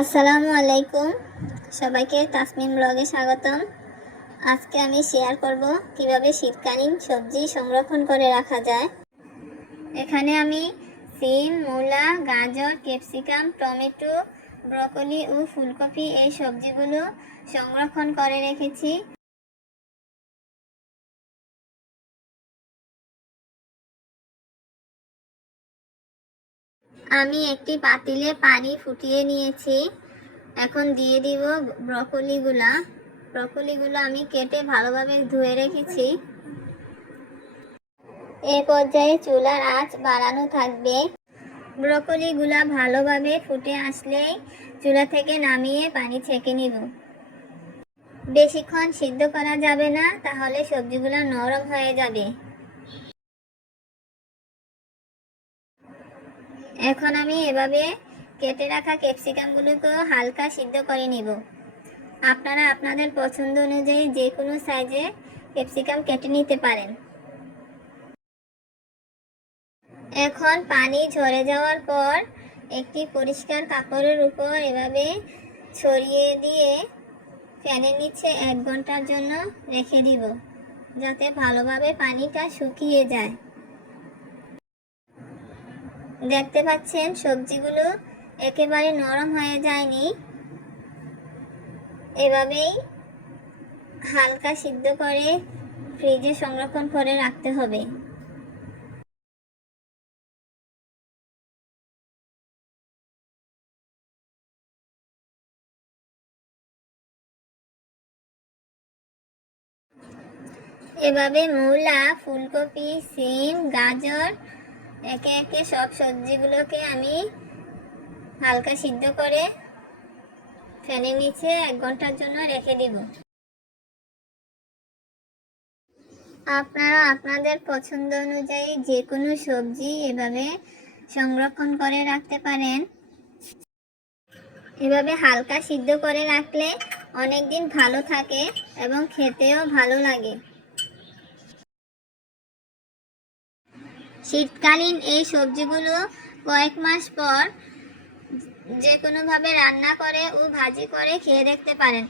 আসসালামু আলাইকুম। সবাইকে তাসমিন ব্লগে স্বাগতম। আজকে আমি শেয়ার করব কীভাবে শীতকালীন সবজি সংরক্ষণ করে রাখা যায়। এখানে আমি সিম, মূলা, গাজর, ক্যাপসিকাম, টমেটো, ব্রকলি ও ফুলকপি এই সবজিগুলো সংরক্ষণ করে রেখেছি। আমি একটি পাতিলে পানি ফুটিয়ে নিয়েছি। এখন দিয়ে দিব ব্রকলিগুলা। ব্রকলিগুলো আমি কেটে ভালোভাবে ধুয়ে রেখেছি। এ পর্যায়ে চুলার আঁচ বাড়ানো থাকবে। ব্রকলিগুলা ভালোভাবে ফুটে আসলেই চুলা থেকে নামিয়ে পানি ছেঁকে নিব। বেশিক্ষণ সিদ্ধ করা যাবে না, তাহলে সবজিগুলো নরম হয়ে যাবে। এখন আমি এভাবে কেটে রাখা ক্যাপসিকামগুলোকেও হালকা সিদ্ধ করে নিব। আপনারা আপনাদের পছন্দ অনুযায়ী যে কোনো সাইজে ক্যাপসিকাম কেটে নিতে পারেন। এখন পানি ঝরে যাওয়ার পর একটি পরিষ্কার কাপড়ের উপর এভাবে ছড়িয়ে দিয়ে ফ্যানের নিচে এক ঘণ্টার জন্য রেখে দিব, যাতে ভালোভাবে পানিটা শুকিয়ে যায়। দেখতে পাচ্ছেন, সবজিগুলো একেবারে নরম হয়ে যায়নি। এভাবেই হালকা সিদ্ধ করে ফ্রিজে সংরক্ষণ করে রাখতে হবে। এভাবে মূলা, ফুলকপি, সিম, গাজর একে একে সব সবজিগুলোকে আমি হালকা সিদ্ধ করে ফ্যানের নিচে এক ঘণ্টার জন্য রেখে দিব। আপনারা আপনাদের পছন্দ অনুযায়ী যে কোনো সবজি এভাবে সংরক্ষণ করে রাখতে পারেন। এভাবে হালকা সিদ্ধ করে রাখলে অনেক দিন ভালো থাকে এবং খেতেও ভালো লাগে। শীতকালীন এই সবজিগুলো কয়েক মাস পর যে কোনোভাবে রান্না করে ও ভাজি করে খেয়ে দেখতে পারেন।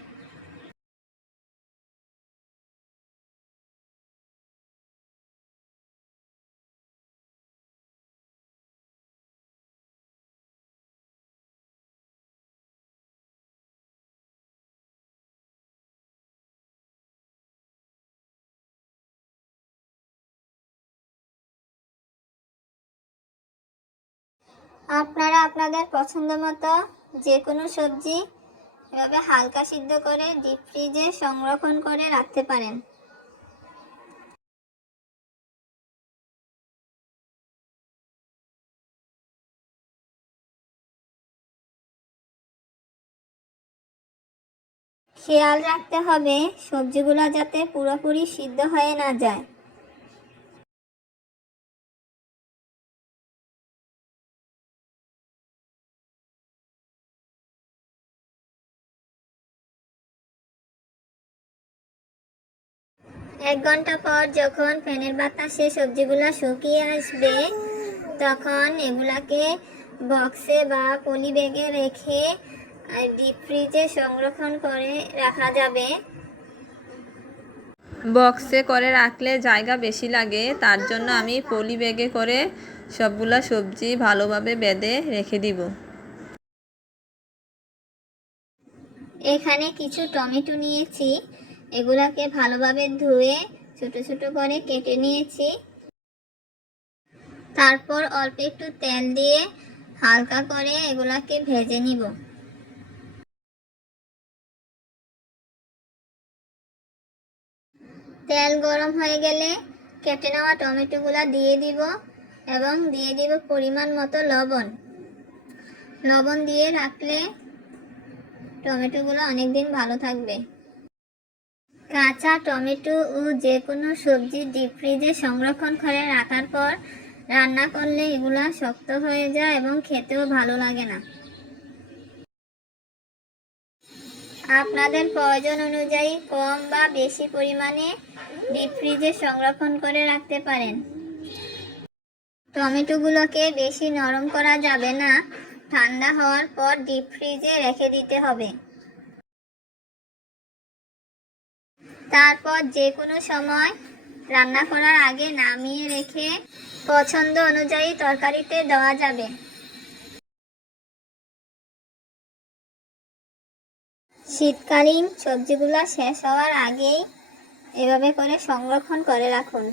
আপনারা আপনাদের পছন্দ মতো যে কোনো সবজি এভাবে হালকা সিদ্ধ করে ডিপ ফ্রিজে সংরক্ষণ করে রাখতে পারেন। খেয়াল রাখতে হবে সবজিগুলো যাতে পুরোপুরি সিদ্ধ হয়ে না যায়। এক ঘণ্টা পর যখন ফ্যানের বাতাসে সবজিগুলো শুকিয়ে আসবে তখন এগুলাকে বক্সে বা পলি ব্যাগে রেখে ডিপ ফ্রিজে সংরক্ষণ করে রাখা যাবে। বক্সে করে রাখলে জায়গা বেশি লাগে তার জন্য আমি পলি ব্যাগে করে সবগুলা সবজি ভালোভাবে বেঁধে রেখে দিব। এখানে কিছু টমেটো নিয়েছি। এগুলাকে ভালোভাবে ধুয়ে ছোট ছোট করে কেটে নিয়েছি। তারপর অল্প একটু তেল দিয়ে হালকা করে এগুলাকে ভেজে নিব। তেল গরম হয়ে গেলে কেটে নেওয়া টমেটোগুলা দিয়ে দিব এবং দিয়ে দিব পরিমাণ মতো লবণ। লবণ দিয়ে রাখলে টমেটোগুলো অনেকদিন ভালো থাকবে। কাঁচা টমেটো ও যে কোনো সবজি ডিপ ফ্রিজে সংরক্ষণ করে রাখার পর রান্না করলে এগুলা শক্ত হয়ে যায় এবং খেতেও ভালো লাগে না। আপনাদের প্রয়োজন অনুযায়ী কম বা বেশি পরিমাণে ডিপ ফ্রিজে সংরক্ষণ করে রাখতে পারেন। টমেটোগুলোকে বেশি নরম করা যাবে না, ঠান্ডা হওয়ার পর ডিপ ফ্রিজে রেখে দিতে হবে। তারপর যে কোনো সময় রান্না করার আগে নামিয়ে রেখে পছন্দ অনুযায়ী তরকারিতে দেওয়া যাবে। শীতকালীন সবজিগুলো শেষ হওয়ার আগেই এভাবে করে সংরক্ষণ করে রাখুন।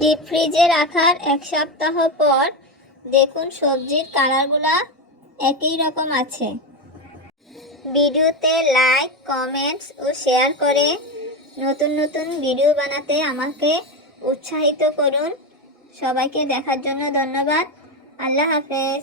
ডিপ ফ্রিজে রাখার এক সপ্তাহ পর দেখুন সবজির কালারগুলা একই রকম আছে। ভিডিওতে লাইক, কমেন্টস ও শেয়ার করে নতুন নতুন ভিডিও বানাতে আমাকে উৎসাহিত করুন। সবাইকে দেখার জন্য ধন্যবাদ। আল্লাহ হাফেজ।